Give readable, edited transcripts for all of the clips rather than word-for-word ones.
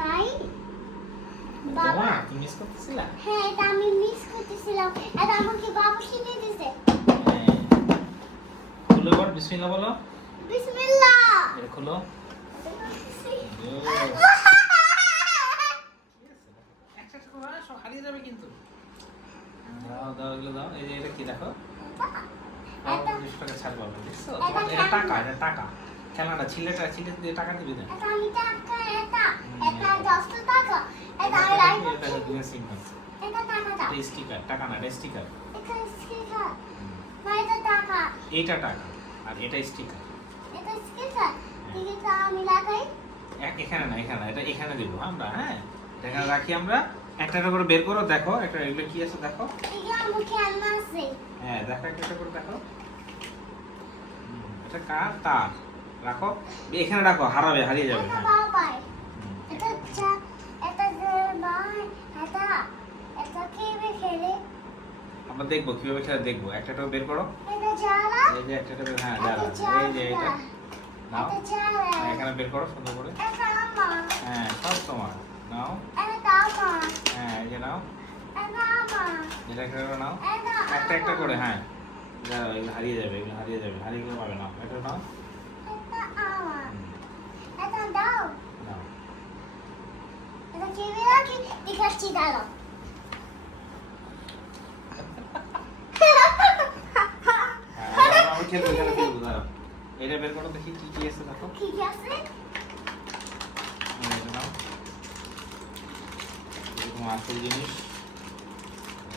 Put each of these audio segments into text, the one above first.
গাই বাবা তুমি মিস করতেছিলা? হ্যাঁ, এটা আমি মিস করতেছিলাম। এটা আমাকে বাবা কিনে দিয়েছে। হ্যাঁ। খুলো এবার বিসমিল্লাহ বলো। বিসমিল্লাহ। এটা খুলো। একটা করে সব হারিয়ে যাবে কিন্তু। দাও দাও এগুলো দাও। এই যে এটা কি দেখো? এটা 20 টাকা ছাড় পাবে দেখছো? এটা তোমার এটা কেমন? টাকা, এটা টাকা। খেলনাটা ছিলে দিয়ে টাকা দিবি না। এটা আমি টাকা এটা এটা হুম। 10 টাকা। এটা এটা লাইভ কি? এটা দুনিয়া সিম আছে। এটা টাকা দাও। এটা স্টিকার, টাকা না, এটা স্টিকার। এটা স্টিকার। না এটা টাকা। এইটা টাকা আর এটা স্টিকার। এটা স্টিকার। টিকিটটা আমি লাগাই। এখানে না, এখানে না, এটা এখানে দেবো আমরা, হ্যাঁ? এটা এখানে রাখি আমরা। একটা একটা করে বের করো, দেখো একটা এগুলো কি আছে দেখো। এটা আমার খেলনা আছে। হ্যাঁ দেখো, একটা একটা করে দেখো। এটা কার তার রাখো, এখানে রাখো, হারিয়ে যাবে। এটা হ্যাঁ বাবাই। হুম। এটা এটা বাই এটা এটা কিভাবে খেলে? আমরা দেখবো কিভাবে খেলে দেখবো। একটা একটা বের করো। এটা জ্বালা। এই যে একটা একটা হ্যাঁ এটা দাঁড়া, এই যে এটা নাও। এটা জ্বালা। হ্যাঁ, এখানে বের করো সুন্দর করে। এটা আমার। হ্যাঁ সব তোমার নাও। এটা আমার। হ্যাঁ এই যে নাও, এটা আমার। এটা একটা করে নাও। এটা একটা একটা করে, হ্যাঁ দাঁড়াও, এগুলো হারিয়ে যাবে, এগুলো হারিয়ে যাবে, হারিয়ে গেলে পাবে না। এটা নাও। এটা আমার। হুম, এটা দাও। নাও। এটা কিভাবে রাখি? দেখাচ্ছি দাঁড়াও। হ্যাঁ আমি খেলবো, এখানে খেলবো, দাঁড়াও। এটা বের করো দেখি কি কি আছে দেখো। কি কি আছে? এটা নাও, এরকম আসল জিনিস।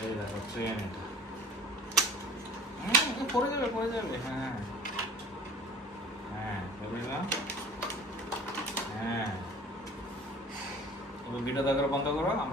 এই দেখো ট্রেন এটা। পড়ে যাবে, পড়ে যাবে। হ্যাঁ হ্যাঁ বলবি না। হ্যাঁ এবার ভিডিও দেখা বন্ধ করো।